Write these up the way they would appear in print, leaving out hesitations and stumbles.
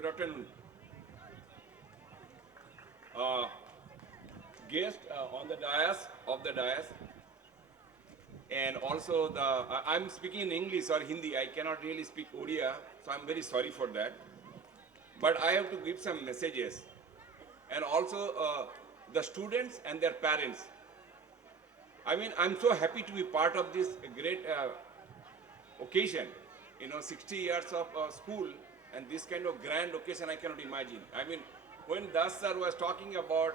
Good afternoon. Uh, Guest on the dais, and also I'm speaking in English or Hindi. I cannot really speak odia, so I'm very sorry for that. But I have to give some messages, and also the students and their parents. I mean, I'm so happy to be part of this great occasion. 60 years of school and this kind of grand occasion I cannot imagine. I mean, when Das sir was talking about,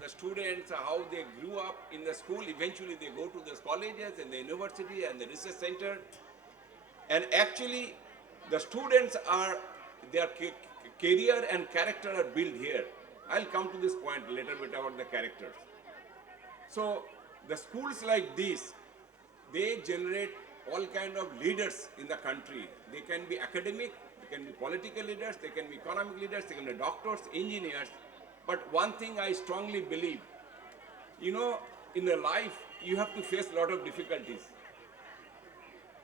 the students, how they grew up in the school, eventually they go to the colleges and the university and the research center. And actually, the students are, their career and character are built here. I'll come to this point a little bit about the characters. So, the schools like this, they generate all kind of leaders in the country. They can be academic, they can be political leaders, they can be economic leaders, they can be doctors, engineers. But one thing I strongly believe, in a life, you have to face a lot of difficulties.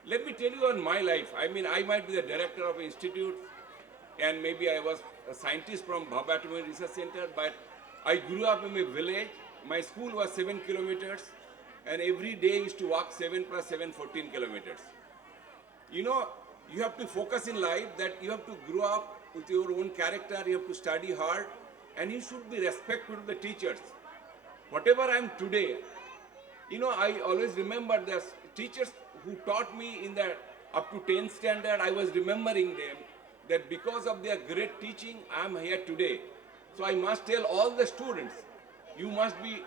Let me tell you on my life. I mean, I might be the director of an institute, and maybe I was a scientist from Bhabha Atomic Research Center, but I grew up in a village. My school was 7 kilometers, and every day I used to walk 7 plus 7, 14 kilometers. You have to focus in life that you have to grow up with your own character, you have to study hard, and you should be respectful to the teachers. Whatever I am today, I always remember the teachers who taught me in the up to 10th standard. I was remembering them, that because of their great teaching, I am here today. So I must tell all the students, you must be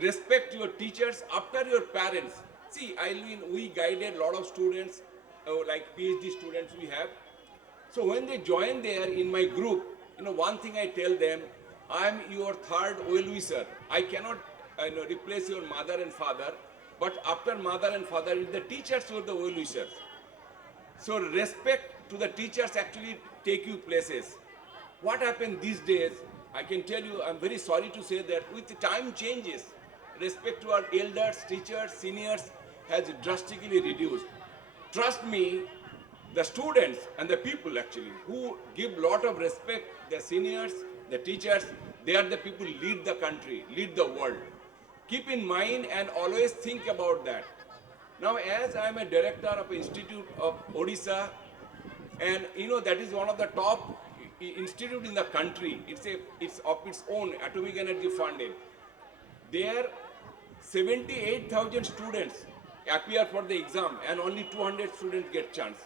respect your teachers after your parents. See, we guided a lot of students, like PhD students we have. So when they join there in my group, one thing I tell them, I am your third well-wisher. I cannot replace your mother and father, but after mother and father, the teachers were the well-wishers. So respect to the teachers actually take you places. What happened these days, I can tell you, I'm very sorry to say that with the time changes, respect to our elders, teachers, seniors has drastically reduced. Trust me, the students and the people actually who give lot of respect, the seniors, the teachers, they are the people who lead the country, lead the world. Keep in mind and always think about that. Now, as I am a director of Institute of Odisha, and that is one of the top institute in the country. It's of its own, atomic energy funded. There, 78,000 students appear for the exam, and only 200 students get chance.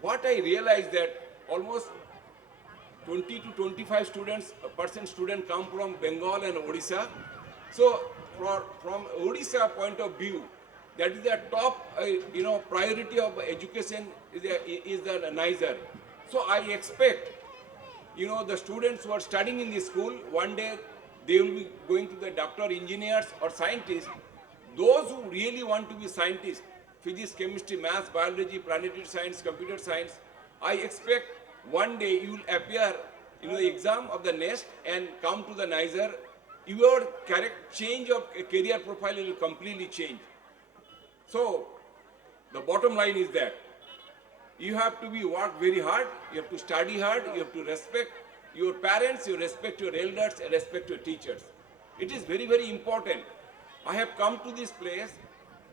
What I realized that almost 20 to 25 student come from Bengal and Odisha. So from Odisha point of view, that is the top priority of education is the Niger. So I expect the students who are studying in this school, one day they will be going to the doctor, engineers or scientists. Those who really want to be scientists, physics, chemistry, maths, biology, planetary science, computer science, I expect one day you will appear in the exam of the nest and come to the Niger. Your change of career profile will completely change. So the bottom line is that you have to work very hard, you have to study hard, you have to respect your parents, you respect your elders, and respect your teachers. It is very, very important. I have come to this place,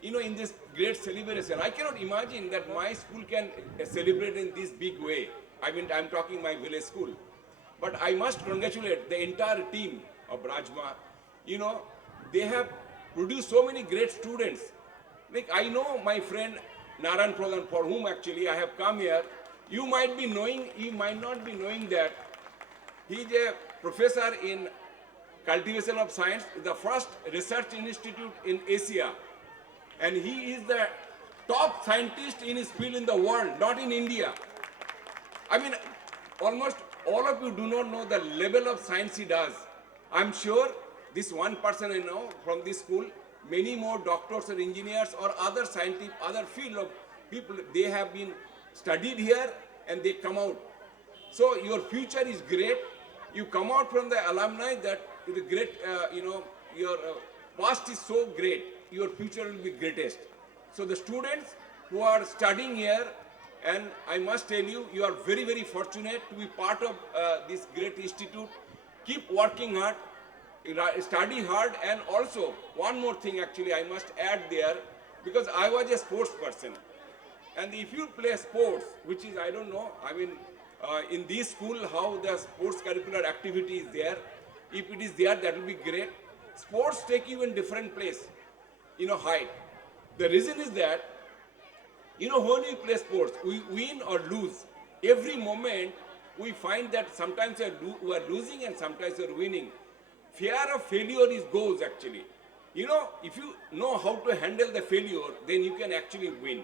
in this great celebration. I cannot imagine that my school can celebrate in this big way. I mean, I'm talking my village school. But I must congratulate the entire team of Rajma. They have produced so many great students. Like I know my friend Naran Pradhan, for whom actually I have come here. You might not be knowing that he is a professor in cultivation of science, the first research institute in Asia. And he is the top scientist in his field in the world, not in India. I mean, almost all of you do not know the level of science he does. I'm sure this one person I know from this school, many more doctors or engineers or other scientists, other field of people, they have been studied here and they come out. So your future is great. You come out from the alumni that is great, your past is so great, your future will be greatest. So the students who are studying here, And I must tell you, you are very, very fortunate to be part of this great institute. Keep working hard, study hard, and also one more thing actually I must add there, because I was a sports person. And if you play sports, which is, I don't know, I mean, in this school, how the sports curricular activity is there. If it is there, that will be great. Sports take you in different place, height. The reason is that, when we play sports, we win or lose. Every moment, we find that sometimes we are losing and sometimes we are winning. Fear of failure is goes actually. If you know how to handle the failure, then you can actually win.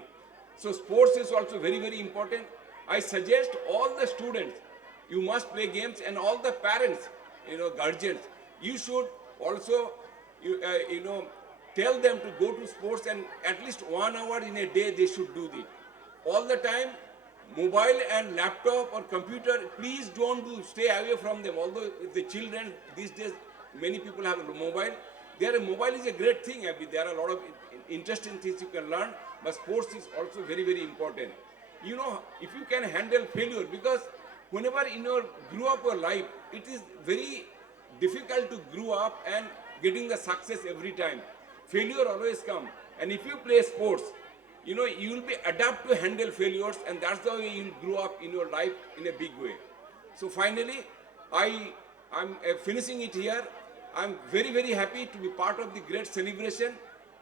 So sports is also very, very important. I suggest all the students, you must play games, and all the parents, guardians, you should also, tell them to go to sports, and at least 1 hour in a day they should do it. All the time, mobile and laptop or computer, please don't stay away from them. Although the children these days, many people have a mobile. Mobile is a great thing. There are a lot of interesting things you can learn, but sports is also very, very important. If you can handle failure, because whenever grew up your life, it is very difficult to grow up and getting the success every time. Failure always come. And if you play sports, you will be adapt to handle failures, and that's the way you'll grow up in your life in a big way. So finally, I'm finishing it here. I'm very, very happy to be part of the great celebration,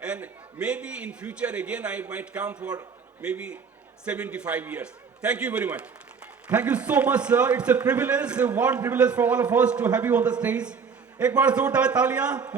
and maybe in future again I might come for maybe 75 years. Thank you very much. Thank you so much, sir. It's a privilege, a warm privilege for all of us to have you on the stage. एक बार जोरदार तालियां